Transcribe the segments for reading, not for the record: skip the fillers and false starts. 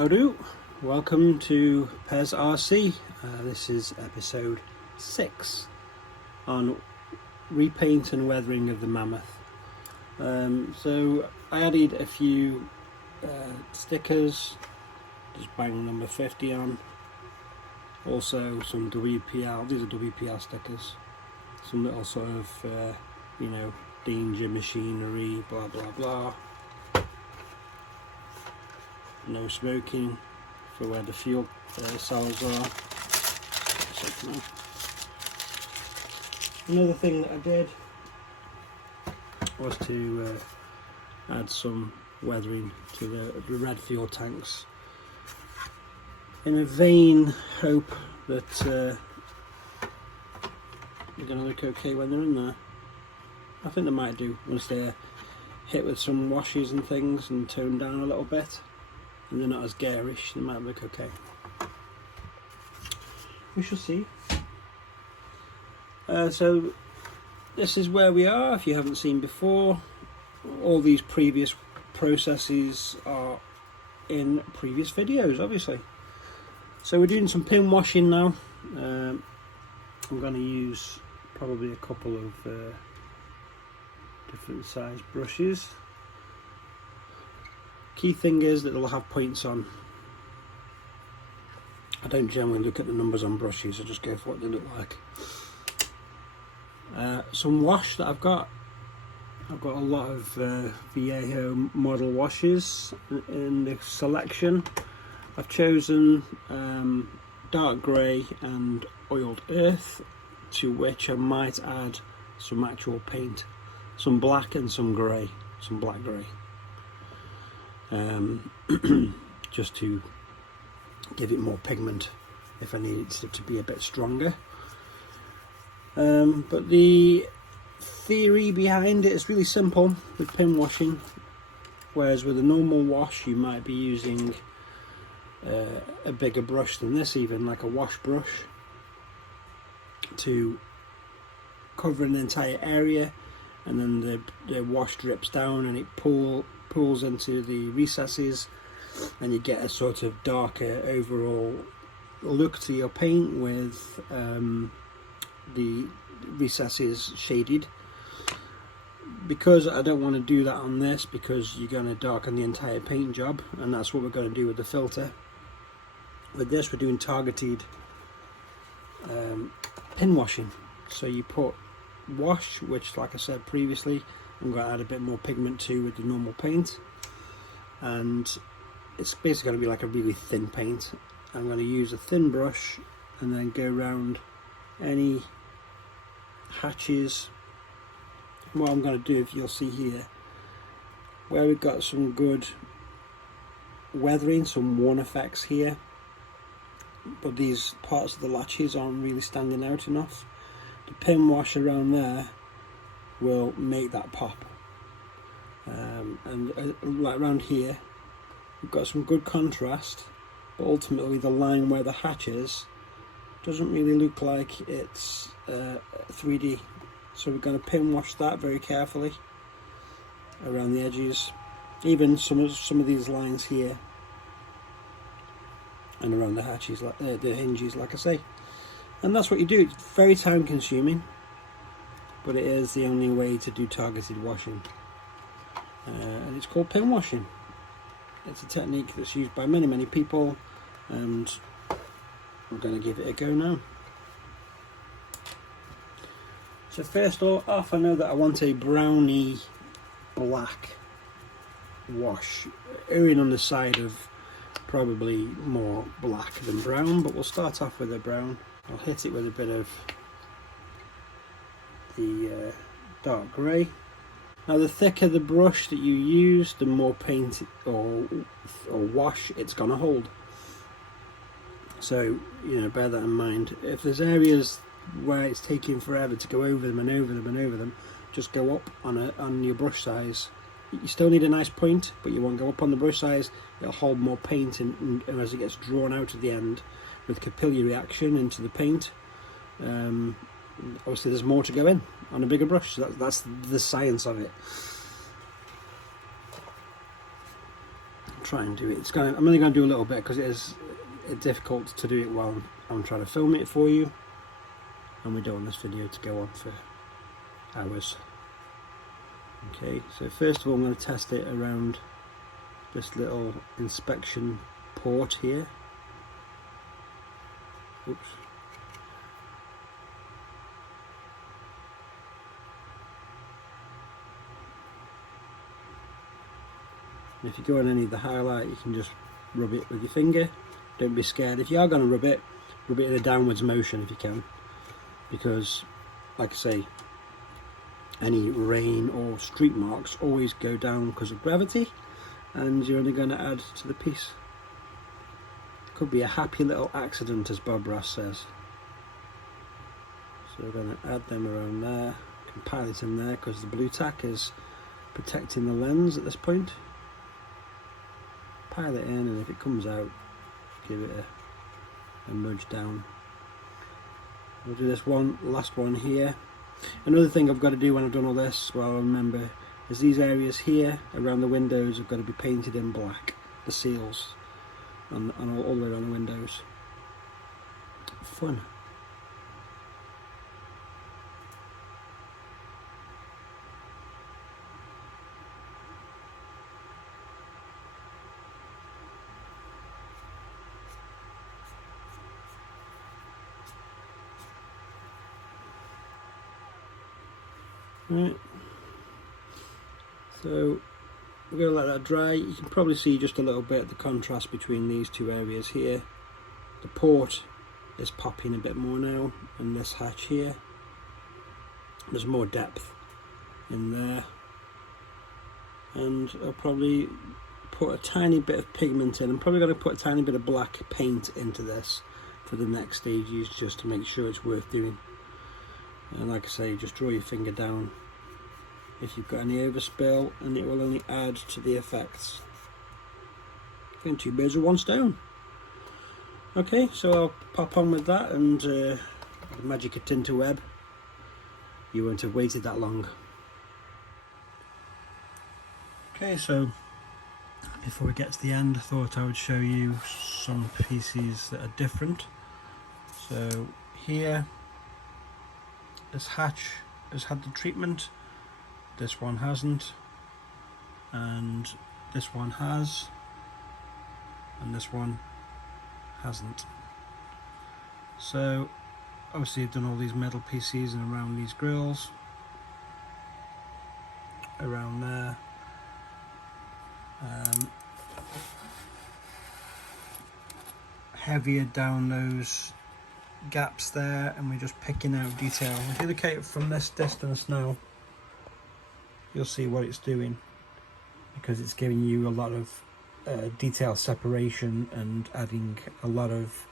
How do? Welcome to Pez RC. This is episode 6 on repaint and weathering of the Mammoth. So I added a few stickers, just bang number 50 on. Also some WPL, these are WPL stickers. Some little sort of, danger machinery, blah blah blah. No smoking for where the fuel cells are. Another thing that I did was to add some weathering to the red fuel tanks in a vain hope that they're going to look okay when they're in there. I think they might do once they're hit with some washes and things and toned down a little bit, and they're not as garish. They might look okay. We shall see. So this is where we are. If you haven't seen before, all these previous processes are in previous videos, obviously. So we're doing some pin washing now. I'm going to use probably a couple of different size brushes. Key thing is that they'll have points on. I don't generally look at the numbers on brushes, I just go for what they look like. Some wash that I've got a lot of Viejo model washes in the selection. I've chosen dark grey and oiled earth, to which I might add some actual paint, some black and some grey, some black grey, just to give it more pigment if I need it to be a bit stronger. But the theory behind it is really simple with pin washing. Whereas with a normal wash you might be using a bigger brush than this, even like a wash brush, to cover an entire area, and then the wash drips down and it pools into the recesses, and you get a sort of darker overall look to your paint with the recesses shaded. Because I don't want to do that on this, because you're going to darken the entire paint job, and that's what we're going to do with the filter. With this we're doing targeted pin washing. So you put wash, which like I said previously I'm going to add a bit more pigment to with the normal paint, and it's basically going to be like a really thin paint. I'm going to use a thin brush and then go around any hatches. What I'm going to do, if you'll see here, where we've got some good weathering, some worn effects here, but these parts of the latches aren't really standing out enough, the pin wash around there will make that pop. And like around here we've got some good contrast, but ultimately the line where the hatch is doesn't really look like it's 3D. So we're going to pin wash that very carefully around the edges, even some of these lines here, and around the hatches, like the hinges, like I say. And that's what you do. It's very time consuming, but it is the only way to do targeted washing, and it's called pin washing. It's a technique that's used by many people, and we're going to give it a go now. So first off, I know that I want a browny black wash, erring on the side of probably more black than brown, but we'll start off with a brown. I'll hit it with a bit of the dark grey. Now the thicker the brush that you use, the more paint or wash it's going to hold. So, bear that in mind. If there's areas where it's taking forever to go over them and over them and over them, just go up on your brush size. You still need a nice point, but you won't go up on the brush size. It'll hold more paint, and as it gets drawn out at the end with capillary action into the paint, obviously there's more to go in on a bigger brush. So that's the science of it. try and do it. I'm only going to do a little bit because it is difficult to do it while I'm trying to film it for you, and we don't want this video to go on for hours. Okay, so first of all I'm going to test it around this little inspection port here. Oops. And if you go on any of the highlight, you can just rub it with your finger. Don't be scared. If you are going to rub it in a downwards motion if you can, because like I say, any rain or street marks always go down because of gravity, and you're only going to add to the piece. Could be a happy little accident, as Bob Ross says. So we're going to add them around there, compile it in there because the blue tack is protecting the lens at this point. Pile it in, and if it comes out, give it a nudge down. We'll do this last one here. Another thing I've got to do when I've done all this, well, I remember, is these areas here around the windows have got to be painted in black, the seals, and all the way around the windows. Fun. Right, so we're going to let that dry. You can probably see just a little bit the contrast between these two areas here. The port is popping a bit more now, and this hatch here, there's more depth in there. And I'll probably put a tiny bit of pigment in. I'm probably going to put a tiny bit of black paint into this for the next stages, just to make sure it's worth doing. And like I say, just draw your finger down if you've got any overspill, and it will only add to the effects. Getting two birds with one stone. Okay, so I'll pop on with that, and the magic of Tinterweb. You won't have waited that long. Okay, so before we get to the end, I thought I would show you some pieces that are different. So here, this hatch has had the treatment, this one hasn't, and this one has, and this one hasn't. So obviously I've done all these metal pieces and around these grills, around there, heavier down those gaps there, and we're just picking out detail. If you look at it from this distance now, you'll see what it's doing, because it's giving you a lot of detail separation and adding a lot of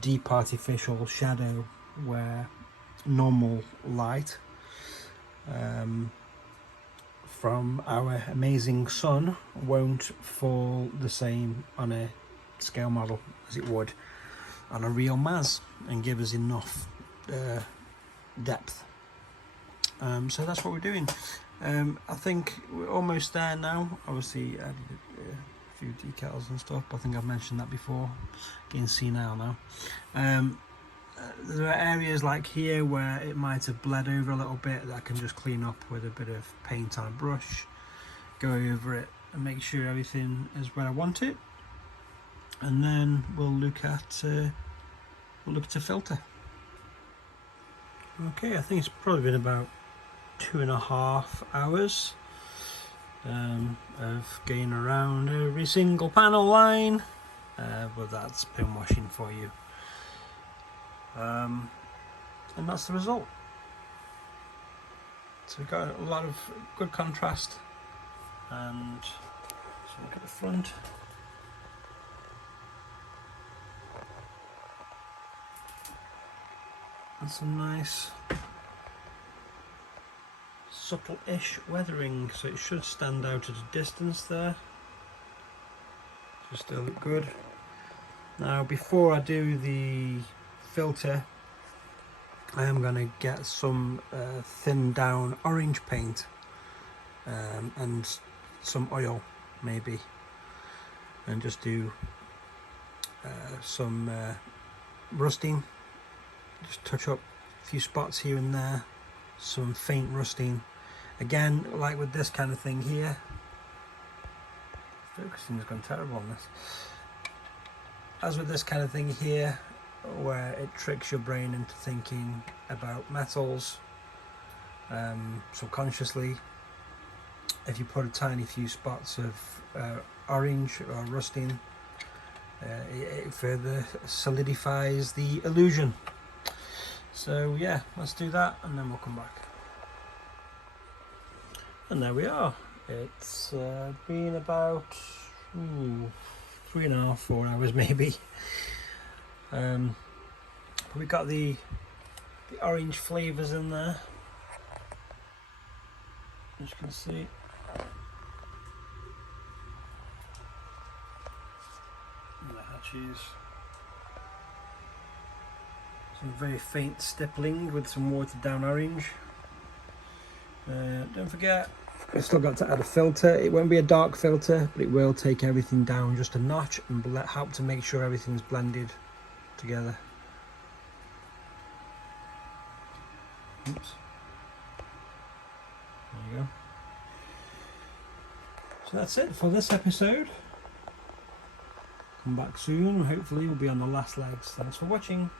deep artificial shadow where normal light from our amazing sun won't fall the same on a scale model as it would on a real Maz, and give us enough depth. So that's what we're doing. I think we're almost there now. Obviously added a few decals and stuff, but I think I've mentioned that before. Getting senile now. There are areas like here where it might have bled over a little bit that I can just clean up with a bit of paint on a brush, go over it and make sure everything is where I want it, and then we'll look at a filter. Okay, I think it's probably been about 2.5 hours of going around every single panel line, but that's pin washing for you, and that's the result. So we've got a lot of good contrast, and so look at the front. And some nice subtle-ish weathering, so it should stand out at a distance there. Just still look good. Now before I do the filter, I am going to get some thinned down orange paint and some oil maybe, and just do some rusting, just touch up a few spots here and there, some faint rusting. Again, like with this kind of thing here, focusing has gone terrible on this. As with this kind of thing here, where it tricks your brain into thinking about metals subconsciously, if you put a tiny few spots of orange or rusting, it further solidifies the illusion. So yeah, let's do that and then we'll come back. And there we are. It's been about 3.5, 4 hours maybe. We got the orange flavours in there, as you can see. And the hatches. Some very faint stippling with some watered down orange. Don't forget, I've still got to add a filter. It won't be a dark filter, but it will take everything down just a notch and help to make sure everything's blended together. Oops. There you go. So that's it for this episode. Come back soon. Hopefully we'll be on the last legs. Thanks for watching.